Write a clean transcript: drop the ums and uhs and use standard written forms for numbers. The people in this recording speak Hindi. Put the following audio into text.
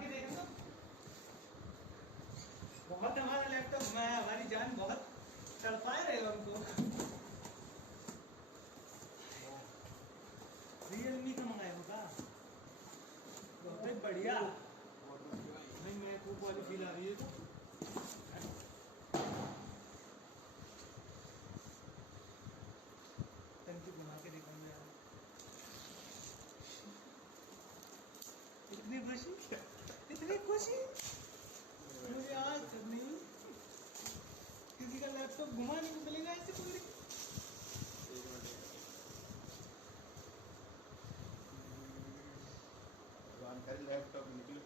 के देखो तो बहुत हमारा लैपटॉप घुमाया, हमारी जान बहुत तड़पा रहे हो हमको। रियलमी का मंगाया होगा, बहुत बढ़िया। नहीं मैं खूब वाली फील आ रही है। तो टंकी घुमा के देखूंगा यार, इतनी खुशी, इतनी खुशी मुझे आज नहीं। किसी का लैपटॉप घुमाने को मिलेगा ऐसे पूरी। लैपटॉप निकले